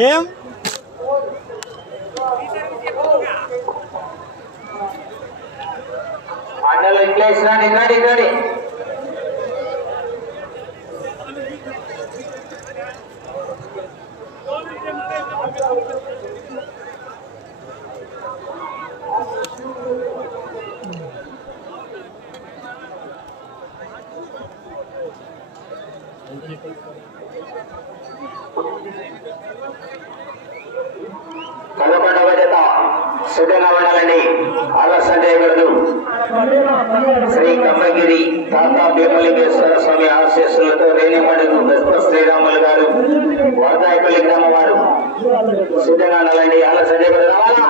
ఏం? మండలం ఇంగ్లీష్ రండి రండి కమ్మగిరి భీమలింగేశ్వర స్వామి ఆశీస్సులతో రేణిమడుగు బెస్త శ్రీరాములు గారు వరదాయపల్లి గ్రామ వారు సిద్ధంగా అలా ఆలస్యం చేయకూడదు రావాలా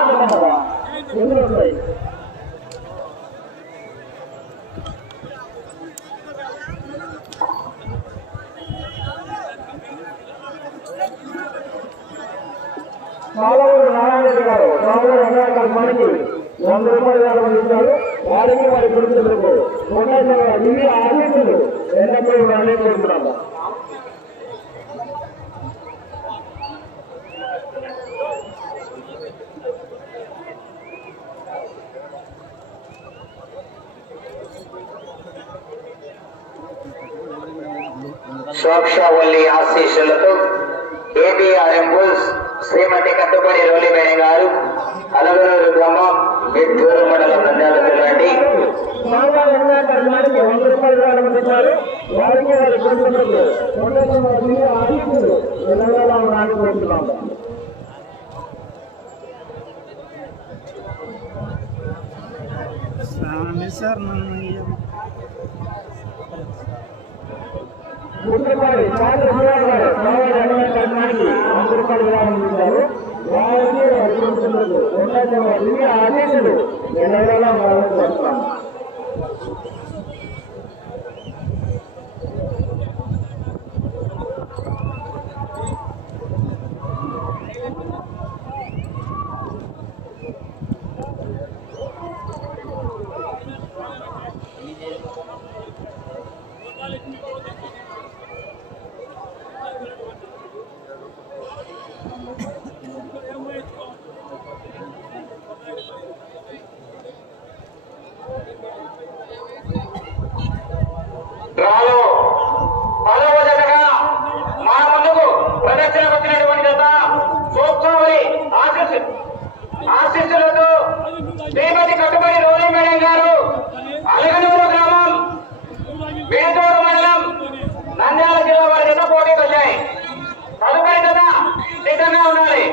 మాధవుడు నారాయణ రెడ్డి గారు మాధవుడు రంగారావు మనకి వంద రూపాయలు వేల ఇచ్చారు వారికి వారి కుటుంబాలకు ఉన్నతంగా ఇవి ఆశిస్తులు ఎన్నప్పుడు వాళ్ళే కోరుతున్నాము సోక్షవల్లి ఆశీస్సులతో ఏబిఆర్ఎం బుల్స్ శ్రీమతి కట్టుబడి రోలిమేణ గారు అలగలూరు గ్రామం ఎత్తూరు మండలం నంద్యాల జిల్లాండి మాధవ రంగారావు మనకి వంద రూపాయలు వేల ఇచ్చారు వారికి వారి కుటుంబాలకు ఉన్నతంగా ఇవి ఆశిస్తులు ఎన్నగా నాటి కోరుతున్నాము సార్ నన్ను ఇయ్యం. గుంటపాడి చంద్రశేఖర్ గారు మాధవ రంగారావు మనకి వంద రూపాయలు వేల ఇచ్చారు వారికి వారి కుటుంబాలకు ఉన్నతంగా ఇవి ఆశిస్తులు ఎన్నగా నాటి కోరుతున్నాము డ్రాలో పదవ జతగా మన ముందుకు ప్రదర్శన వచ్చినటువంటి జత సూక్ష్మవరి ఆశీస్సు ఆశీస్సులతో శ్రీమతి కట్టుబడి రోలి మేడం గారు అలగనూరు గ్రామం వేటూరు మండలం నంద్యాల జిల్లా వారి జత పోటీకి వచ్చాయి తదుపరి జత సిద్ధంగా ఉండాలి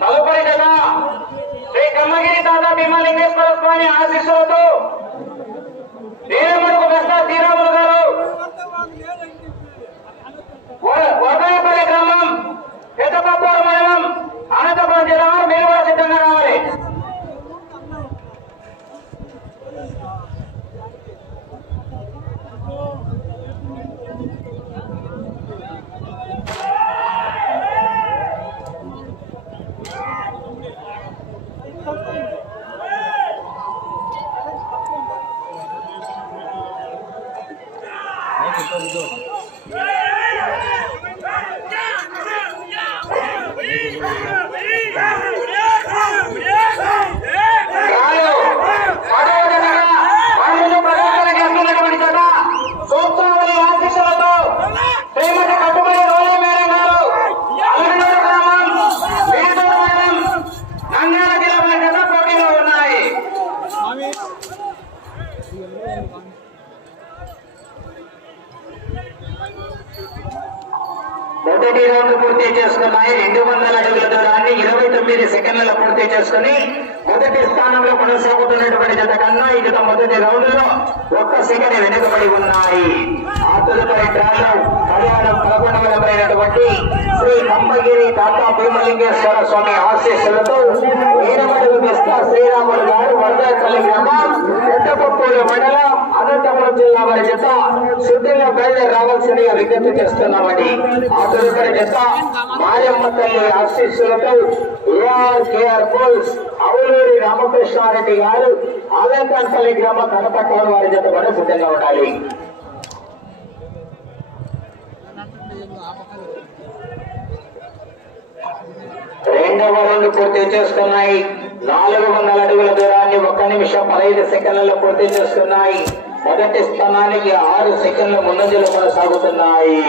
తదుపరి జత శ్రీ కమ్మగిరి తాత భీమలింగేశ్వర స్వామి ఆశీస్సులతో శ్రీరాములకు బస్తా శ్రీరాములు గారు వ- వరదాయపల్లి గ్రామం పెద్దపప్పూరు మండలం అనంతపురం జిల్లా వారు మీరు కూడా సిద్ధంగా రావాలి రాలు పదవ జతగా మన ముందు ప్రదర్శన చేస్తున్నటువంటి జత సూక్ష్మవరి ఆశీస్సులతో శ్రీమతి కట్టుబడి రోలి మేడం గారు అలగనూరు గ్రామం వేటూరు మండలం నంద్యాల జిల్లా వారి జత పోటీలో ఉన్నాయి మొదటి రౌండ్ పూర్తి చేసుకున్నాయి రెండు వందల అడుగుల దూరాన్ని ఇరవై తొమ్మిది సెకండ్లలో పూర్తి చేసుకుని మొదటి స్థానంలో కొనసాగుతున్నటువంటి జత కన్నా ఈ జత మొదటి రౌండ్లో ఒక్క సెకండ్ వెనుకబడి ఉన్నాయి. ఆ తదుపరి డ్రాలో కళ్యాణం పదకొండవ నెంబర్ శ్రీ కంబగిరి తాతా భీమలింగేశ్వర స్వామి ఆశీస్సులతో ఏనమడుగు బెస్తా శ్రీరాములు గారు వరదాపల్లి గ్రామం పెద్దపప్పూరు మండలం అనంతపురం జిల్లా వారి జత శుద్ధిగా బయలుదేరి రావాల్సిందిగా విజ్ఞప్తి చేస్తున్నామండి. ఆ తదుపరి జత మాయమ్మ తల్లి ఆశీస్సులతో ఏఆర్కేఆర్ పోల్స్ అవులూరి రామకృష్ణారెడ్డి గారు ఆలంకాన్పల్లి గ్రామ కనపట్టారు వారి జత కూడా సిద్ధంగా ఉండాలి. రెండవ రౌండ్ పూర్తి చేసుకున్నాయి. నాలుగు వందల అడుగుల దూరాన్ని ఒక్క నిమిషం పదహైదు సెకండ్లలో పూర్తి చేస్తున్నాయి మొదటి స్థానానికి ఆరు సెకండ్ల ముందంజలు కొనసాగుతున్నాయి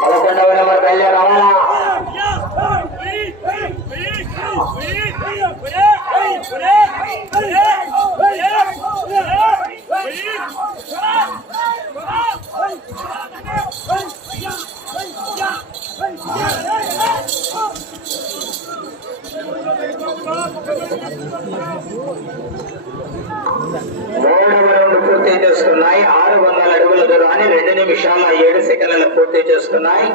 పదకొండవ నెంబర్ బయలుదేరి రావాలా మూడవ రౌండ్ పూర్తి చేసుకున్నాయి. ఆరు వందల అడుగుల దూరాన్ని రెండు నిమిషాల ఏడు సెకండ్ల పూర్తి చేసుకున్నాయి.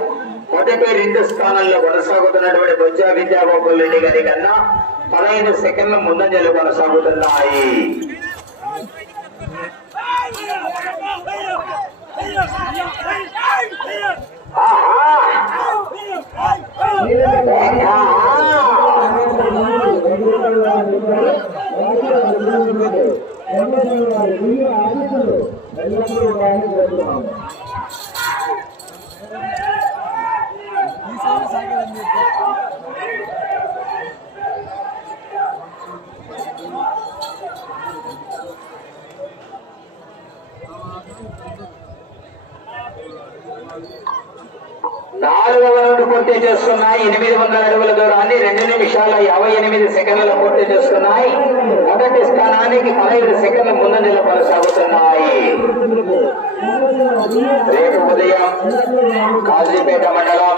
మొదటి రెండు స్థానంలో కొనసాగుతున్నటువంటి బొజ్జా విద్యాగోపాల్ రెడ్డి గారి కన్నా పదహైదు సెకండ్ల ముందంజలు కొనసాగుతున్నాయి. నాలుగవ రౌండ్ పూర్తి చేస్తున్నాయి ఎనిమిది వందల అడుగుల దూరాన్ని రెండు నిమిషాల యాభై ఎనిమిది సెకండ్ల పూర్తి చేస్తున్నాయి మొదటి పదహైదు సెకండ్ల ముందంజలు కొనసాగుతున్నాయి రేపు ఉదయం కాజీపేట మండలం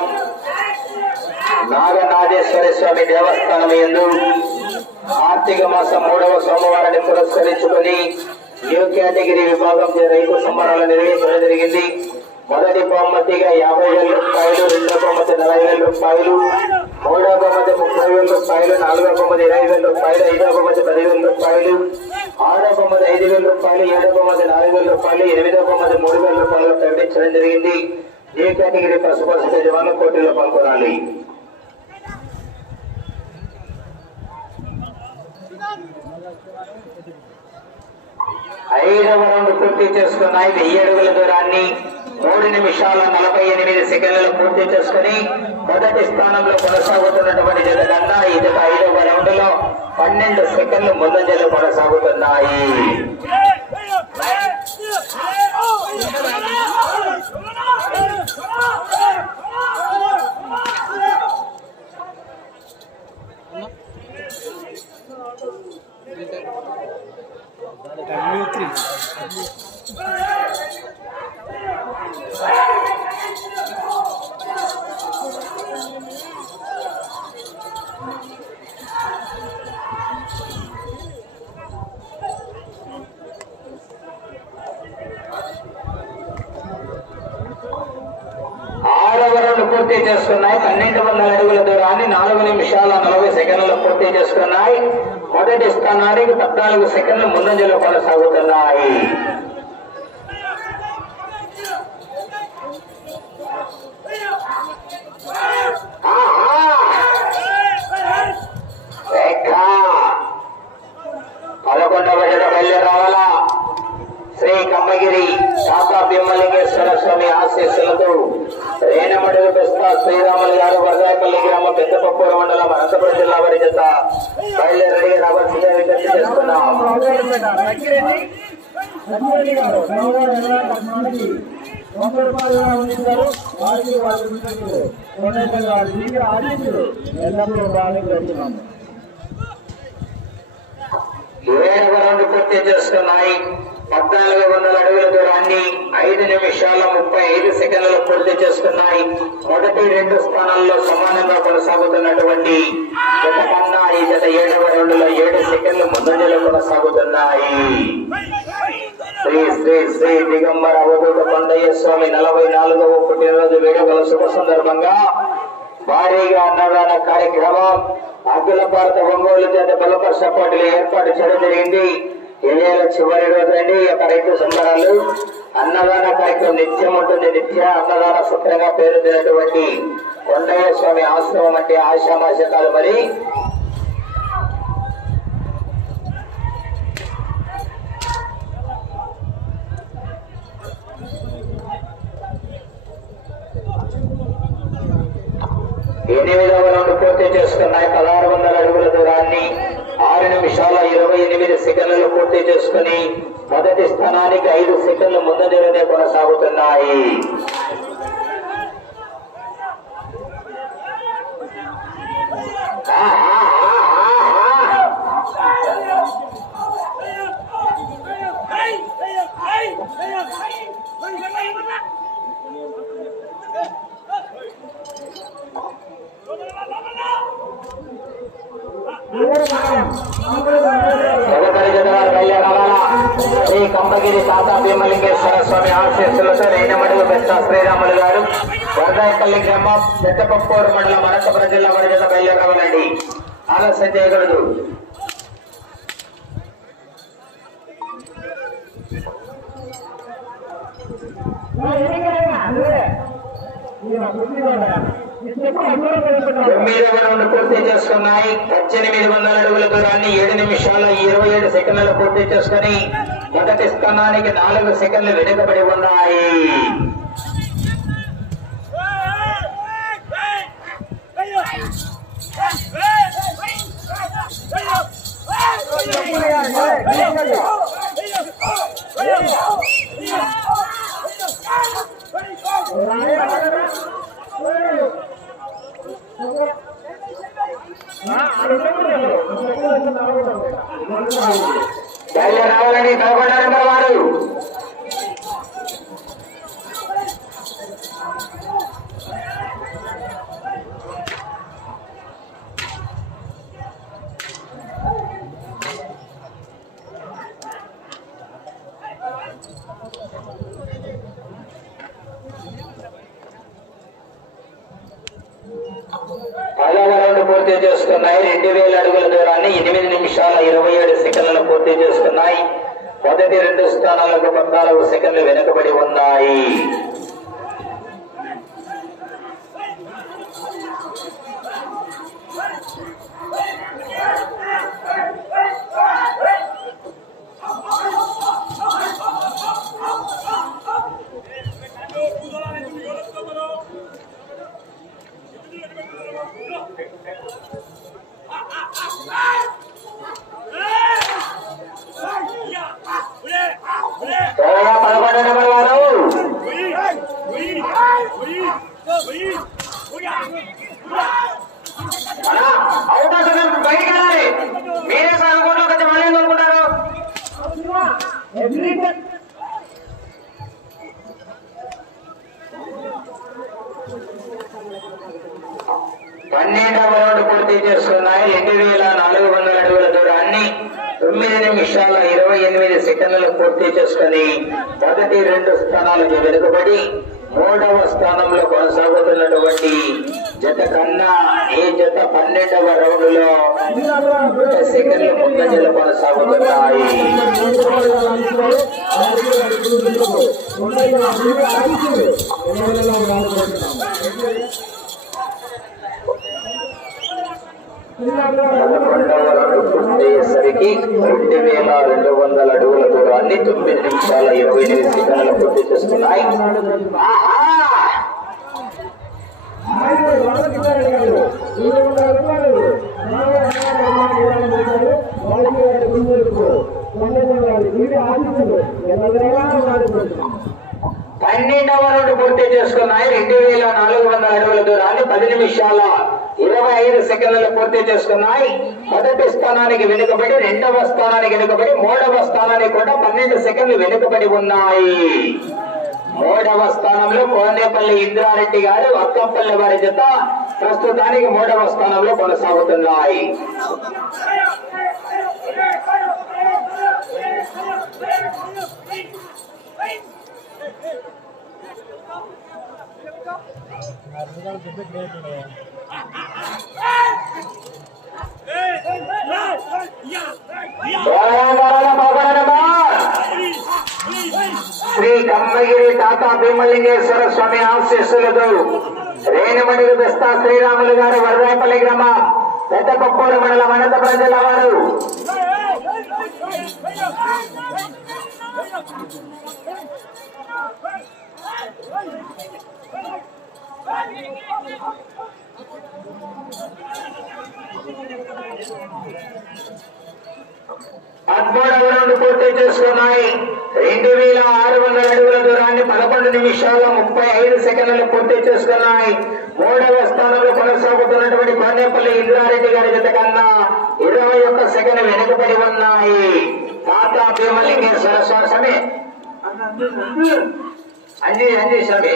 నాగనాథేశ్వర స్వామి దేవస్థానం ఎందు కార్తీక మాసం మూడవ సోమవారాన్ని పురస్కరించుకొని న్యూ కేటగిరీ విభాగం రైతు సంబరాలు నిర్వహించడం జరిగింది. మొదటి బహుమతిగా యాభై వేల రూపాయలు రెండో బహుమతి నలభై వేల రూపాయలు మూడో బహుమతి ముప్పై వేల రూపాయలు నాలుగో బహుమతి ఇరవై వేల రూపాయలు ఐదో బహుమతి పదివేల రూపాయలు ఆరో బహుమతి ఐదు వేల రూపాయలు ఏడో బహుమతి నాలుగు వేల రూపాయలు ఎనిమిదో బహుమతి మూడు వేల రూపాయలు ప్రకటించడం జరిగింది. ఏ కేటగిరీ పసుపు పసుపు యజమానులు పోటీలో పాల్గొనాలి? ఐదవ రౌండ్ పూర్తి చేసుకున్నాయి. వెయ్యి అడుగుల దూరాన్ని మూడు నిమిషాల నలభై ఎనిమిది సెకండ్లు పూర్తి చేసుకుని మొదటి స్థానంలో కొనసాగుతున్నటువంటి జత కన్నా ఈ జత ఐదవ రౌండ్లో పన్నెండు సెకండ్లు ముందంజలు కొనసాగుతున్నాయి. చేసుకున్నాయి పన్నెండు వందల అడుగుల దూరాన్ని నాలుగు నిమిషాల నలభై సెకండ్లు పూర్తి చేసుకున్నాయి. మొదటి స్థానానికి పద్నాలుగు సెకండ్లు ముందంజలో కొనసాగుతున్నాయి. స్వామి ఆశీస్సులతో రేణమడుగు పెస్తా శ్రీరాములు గారు వరదాపల్లి గ్రామ పెద్దపప్పూర మండలం అనంతపురం జిల్లా వారి జత బయలుదేరి విజ్ఞప్తి చేస్తున్నాం. వంద రూపాయలు అందిస్తారు వారికి వారి మిత్రులు ఉన్నతంగా వారికి ఆశీస్సులు ఎల్లప్పుడూ బాగా వెళ్తున్నాము ఏడవ రౌండ్ పూర్తి చేసుకున్నాయి. పద్నాలుగు వందల అడుగుల దూరాన్ని ఐదు నిమిషాల ముప్పై ఐదు సెకండ్లు పూర్తి చేసుకున్నాయి. మొదటి రెండు స్థానాల్లో సమానంగా కొనసాగుతున్నటువంటి జత ఈ గత ఏడవ రౌండ్ ఏడు సెకండ్లు ముందంజలో కొనసాగుతున్నాయి. శ్రీ శ్రీ శ్రీ దిగంబర అవధూత కొండయ్య స్వామి నలభై నాలుగవ పుట్టినరోజు వేడుకల శుభ సందర్భంగా భారీగా అన్నదాన కార్యక్రమం. అఖిల భారత ఒంగోలు చేత బలపర్ష సపోర్టులు ఏర్పాటు చేయడం జరిగింది. ఈ చివరి రోజు ఈ యొక్క రైతు సంబరాలు. అన్నదాన కార్యక్రమం నిత్యం ఉంటుంది. నిత్య అన్నదాన సూత్రంగా పేరొందినటువంటి కొండయ్య స్వామి ఆశ్రమం అంటే ఆశామాశకాలు మరి. ఎనిమిదవ రౌండ్ పూర్తి చేసుకున్నాయి? పదహారు వందల అడుగుల దూరాన్ని ఆరు నిమిషాల ఇరవై ఎనిమిది సెకండ్లు పూర్తి చేసుకుని మొదటి స్థానానికి ఐదు సెకండ్లు ముందంజలోనే కొనసాగుతున్నాయి తదుపరి జతవారు బయలుదేరాలా శ్రీ కంపగిరి తాతా భీమలింగేశ్వర స్వామి ఆశీస్సులతో రేణమడుగు పెద్ద శ్రీరాములు గారు వరదాయపల్లి గ్రామం పెద్దపప్పూరు మండలం అనంతపురం జిల్లా వారి జత బయలుదేరవాలండి ఆలస్యం చేయకూడదు తొమ్మిదవ రౌండ్ పూర్తి చేసుకున్నాయి. పద్దెనిమిది వందల అడుగుల దూరాన్ని ఏడు నిమిషాల ఇరవై ఏడు సెకండ్లు పూర్తి చేసుకుని మొదటి స్థానానికి నాలుగు సెకండ్లు వెనుకబడి ఉన్నాయి. బయలుదేరావాలని రావాలని నెంబర్ వారు పదవ రౌండ్ పూర్తి చేసుకున్నాయి రెండు వేల అడుగుల దూరాన్ని ఎనిమిది నిమిషాల ఇరవై ఏడు సెకండ్లను పూర్తి చేసుకున్నాయి మొదటి రెండు స్థానాలకు పద్నాలుగు సెకండ్లు వెనుకబడి ఉన్నాయి త్వరగా పదకొండు నెంబర్ వారు అన్నా, అవుట్ ఆఫ్ సెకండ్ బయటికి వెళ్ళాలి మీరే సార్ అనుకుంటున్నారు కొంచెం మళ్ళీ ఎందుకు అనుకుంటారు పన్నెండవ రౌండ్ పూర్తి చేసుకున్నాయి రెండు వేల నాలుగు వందల అడుగుల దూరాన్ని తొమ్మిది నిమిషాల ఇరవై ఎనిమిది సెకండ్లు పూర్తి చేసుకుని మొదటి రెండు స్థానాలకు వెనుకబడి మూడవ స్థానంలో కొనసాగుతున్నటువంటి జత కన్నా ఈ జత పన్నెండవ రౌండ్లో సెకండ్లు ముందంజలు కొనసాగుతున్నాయి పదకొండవ రౌండ్ పూర్తయ్యేసరికి రెండు వేల రెండు వందల అడుగుల దూరాన్ని తొమ్మిది నిమిషాల ఇరవై ఎనిమిది సెకండ్లు పూర్తి చేస్తున్నాయి పన్నెండవ రౌండ్ పూర్తి చేసుకున్నాయి. రెండు వేల నాలుగు వందల అడుగుల దూరాన్ని పది నిమిషాల ఇరవై ఐదు సెకండ్లు పూర్తి చేసుకున్నాయి. మొదటి స్థానానికి వెనుకబడి రెండవ స్థానానికి వెనుకబడి మూడవ స్థానానికి కూడా పన్నెండు సెకండ్లు వెనుకబడి ఉన్నాయి. మూడవ స్థానంలో కోనేపల్లి ఇంద్రారెడ్డి గారు అక్కంపల్లి వారి జత ప్రస్తుతానికి మూడవ స్థానంలో కొనసాగుతున్నాయి బాబా శ్రీ కమ్మగిరి తాత భీమలింగేశ్వర స్వామి ఆశీస్సులతో రేణమణి దస్తా శ్రీరాములు గారు వరదాపల్లి గ్రామ పెద్ద కొప్పూరు మండలం అనంతపురం ప్రజల వారు. పదమూడవ రౌండ్ పూర్తి చేసుకున్నాయి రెండు వేల ఆరు వందల అడుగుల దూరాన్ని పదకొండు నిమిషాల ముప్పై ఐదు సెకండ్లు పూర్తి చేసుకున్నాయి మూడవ స్థానంలో కొనసాగుతున్నటువంటి కొన్నేపల్లి ఇంద్రారెడ్డి గారి జత కన్నా ఇరవై ఒక్క సెకండ్ వెనుకబడి ఉన్నాయి తాత భీమలింగేశ్వర స్వామి స్వామి అంజీ అంజీ స్వామి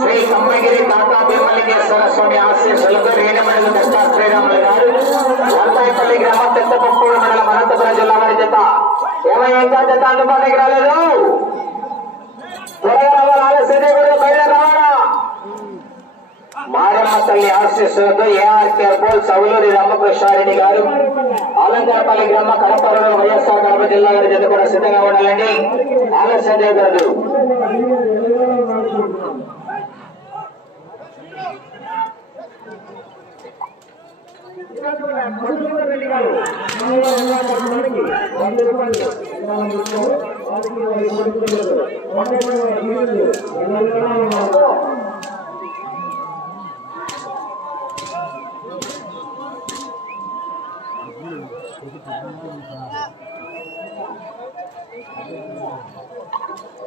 శ్రీ సమ్మగిరి తాత భీమలింగేశ్వర స్వామి ఆశీస్సులతో రేణమడుగు దశా శ్రీరాములు గారు వర్తాయిపల్లి గ్రామ పెద్దపప్పూడు మండలం అనంతపురం జిల్లా వారి జత. ఏమై ఇంకా జత అందుబాటులోకి రాలేదు? త్వరగా రావాలి ఆలస్యం బయట రావాలా మారమ్మ తల్లి ఆశీస్సులతో ఏఆర్కేఆర్ పోల్ సవులూరి రామకృష్ణారెడ్డి గారు ఆలంకరపల్లి గ్రామ కడపలో వైఎస్ఆర్ కడప జిల్లా గారి జత కూడా సిద్ధంగా ఉండాలండి. ఆలస్యం చేయకూడదు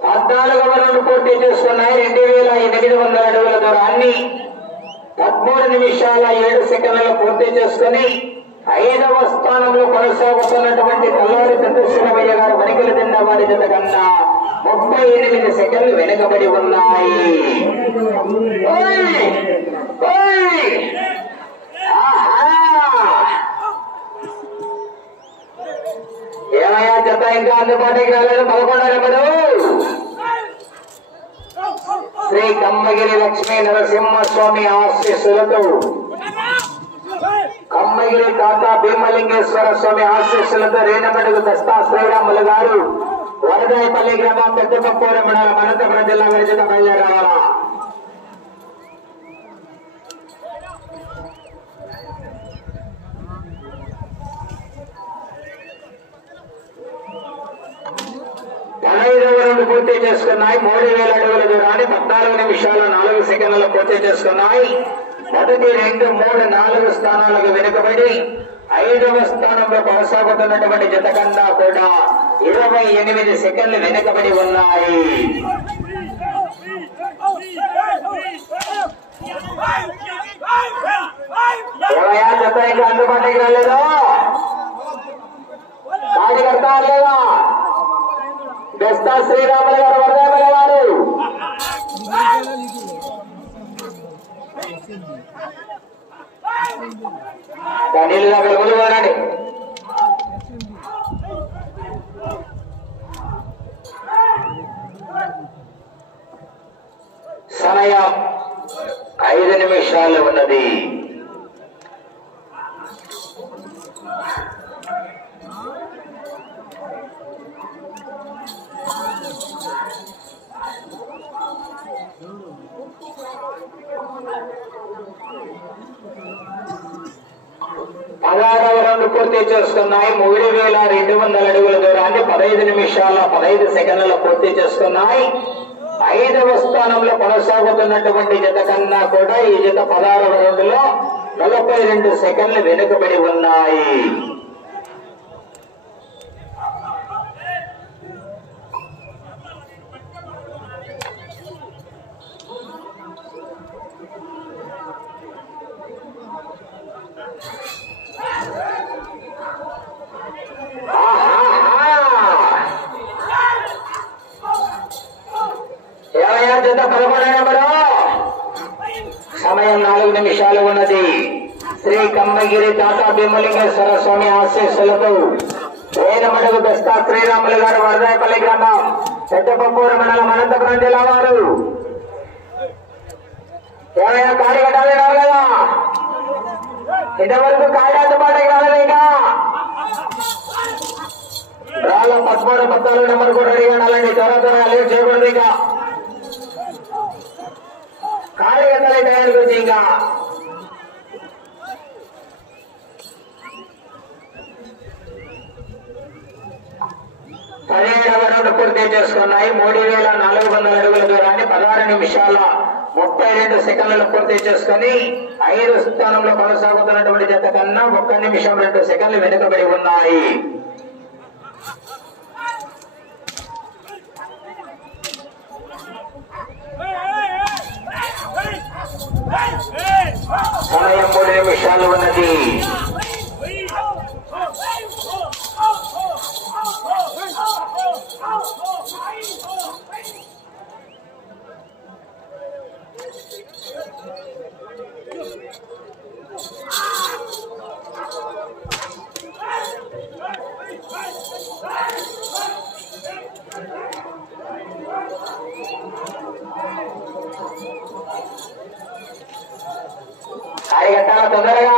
పద్నాలుగవ రౌండ్ పూర్తి చేసుకున్నాయి. రెండు వేల ఎనిమిది వందల అడుగుల దూరాన్ని పదమూడు నిమిషాల ఏడు సెకండ్లలో పూర్తి చేసుకుని ఐదవ స్థానంలో కొనసాగుతున్నటువంటి కల్లారి చంద్రశేఖరయ్య గారు వణికలు తిన్న వారి జత కన్నా ముప్పై ఎనిమిది సెకండ్లు వెనుకబడి ఉన్నాయి. ఆహా! ఏమయ్యా జత ఇంకా అందుబాటుకి రాలేదు పదకొండవ నెంబరు శ్రీ కమ్మగిరి లక్ష్మీ నరసింహస్వామి ఆశీస్సులతో కమ్మగిరి తాత భీమలింగేశ్వర స్వామి ఆశీస్సులతో రేణమడుగు దస్తా శ్రీరాములు గారు వరదాయపల్లి గ్రామం పెద్దపప్పూర మండలం అనంతపురం జిల్లా విరచిత బయలుదేరావాలా పదహైదవ అడుగులు పూర్తి చేసుకున్నాయి. మూడు వేల అడుగుల దూరాన్ని పద్నాలుగు నిమిషాలు నాలుగు సెకండ్లు పూర్తి చేసుకున్నాయి. మొదటి రెండు మూడు నాలుగు స్థానాలకు వెనుకబడి ఐదవ స్థానంలో కొనసాగుతున్నటువంటి జత కన్నా కూడా ఇరవై ఎనిమిది సెకండ్లు వెనుకబడి ఉన్నాయి. ఇరవై జత ఇంకా అందుబాటుకి రాలేదు? దస్తా శ్రీరాములు గారు వరదాముల వారు నీళ్ళు దగ్గర ముందు పోరండి సమయం ఐదు నిమిషాలు ఉన్నది పదహారవ రౌండ్ పూర్తి చేస్తున్నాయి. మూడు వేల రెండు వందల అడుగుల దూరాన్ని పదహైదు నిమిషాల పదహైదు సెకండ్ల పూర్తి చేస్తున్నాయి. ఐదవ స్థానంలో కొనసాగుతున్నటువంటి జత కన్నా కూడా ఈ జత పదహారవ రౌండ్లో నలభై రెండు సెకండ్లు వెనుకబడి ఉన్నాయి ఏమయ్యా జత పదకొండు నెంబరు సమయం నాలుగు నిమిషాలు ఉన్నది. శ్రీ కమ్మగిరి తాతా భీమలింగేశ్వర స్వామి ఆశీస్సులతో వేదమడుగు దస్తా శ్రీరాములు గారు వరదాయపల్లి గ్రామం పెద్దపప్పూరు మండలం అనంతపురం జిల్లా వారు. ఏమైనా కార్యకర్తలు కట్టాలి కదా? ఇంతవరకు కాడి అందుబాటుకి రాలేదు? రాళ్ళ పద్మూడు పద్నాలుగు నెంబర్ కూడా రెడీ ఉండాలండి. త్వర త్వరగా లేట్ చేయకూడదు ఇంకా. కాడి కట్టాలి టయానికి వచ్చి ఇంకా. పదిహేడవ రౌండ్ పూర్తి చేసుకున్నాయి. మూడు వేల నాలుగు వందల అడుగుల దూరాన్ని పదహారు నిమిషాల ముప్పై రెండు సెకండ్లు పూర్తి చేసుకుని ఐదు స్థానంలో కొనసాగుతున్నటువంటి జత కన్నా ఒక్క నిమిషం రెండు సెకండ్లు వెనుకబడి ఉన్నాయి. సమయం మూడు విషయాలు ఉన్నది. తొందరగా.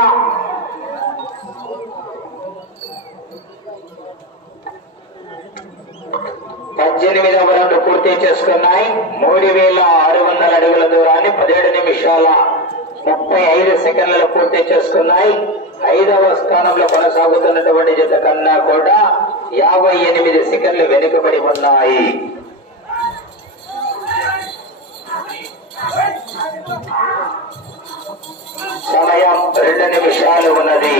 పద్దెనిమిదవ రౌండ్ పూర్తి చేసుకున్నాయి. మూడు వేల ఆరు వందల అడుగుల దూరాన్ని పదిహేడు నిమిషాల ముప్పై ఐదు సెకండ్లలో పూర్తి చేసుకున్నాయి. ఐదవ స్థానంలో కొనసాగుతున్నటువంటి జత కన్నా కూడా యాభై ఎనిమిది సెకండ్లు వెనుకబడి ఉన్నాయి. రెండు నిమిషాలు ఉన్నది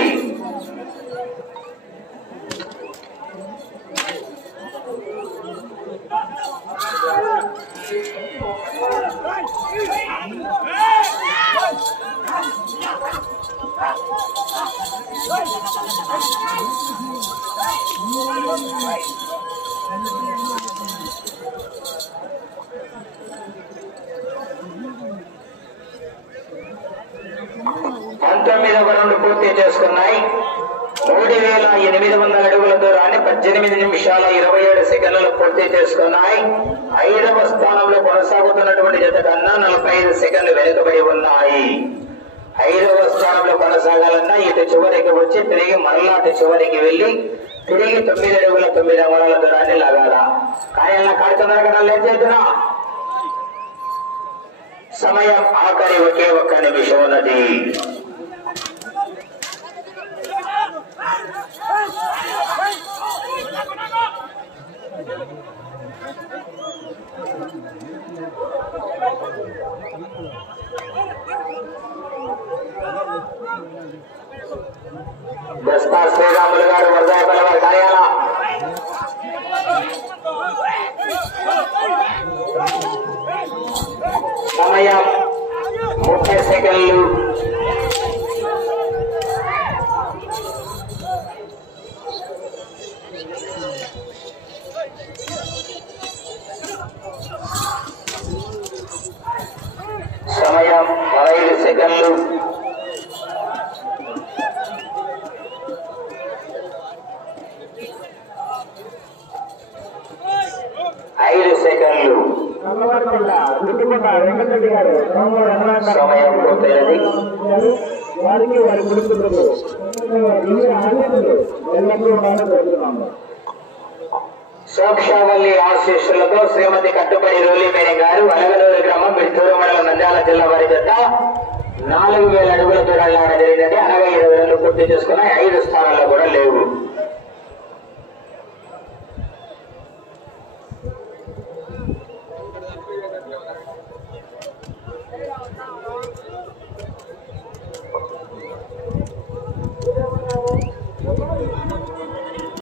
పంతొమ్మిదవ రౌండ్ పూర్తి చేసుకున్నాయి. మూడు వేల ఎనిమిది వందల అడుగుల దూరాన్ని పద్దెనిమిది నిమిషాల ఇరవై ఏడు సెకండ్లు పూర్తి చేసుకున్నాయి. ఐదవ స్థానంలో కొనసాగుతున్నటువంటి జత కన్నా నలభై ఐదు సెకండ్లు వెనుకబడి ఉన్నాయి. ఐదవ స్థానంలో కొనసాగాలన్నా ఇటు చివరికి వచ్చి తిరిగి మరలా అటు చివరికి వెళ్ళి తిరిగి తొమ్మిది అడుగుల తొమ్మిది అమరాల దూరాన్ని లాగాల. కానీ అలా కాడుతున్నారు కదా చేతున్నా సమయం ఆఖరి ఒకే ఒక్క నిమిషం ఉన్నది. నల్లవారికొండ వెంకటరెడ్డి గారు సమయం పూర్తయినది వారికి వారి సోక్షావల్లి ఆశీస్సులతో శ్రీమతి కట్టుబడి రోలిమేరి గారు అలగనూరు గ్రామం మిట్టూరు మండలం నంద్యాల జిల్లా వారి జత నాలుగు వేల అడుగుల దూరాలు ఆడ అనగా ఇరవై రెండు పూర్తి చేసుకున్నాయి. ఐదు స్థానాల్లో కూడా లేవు.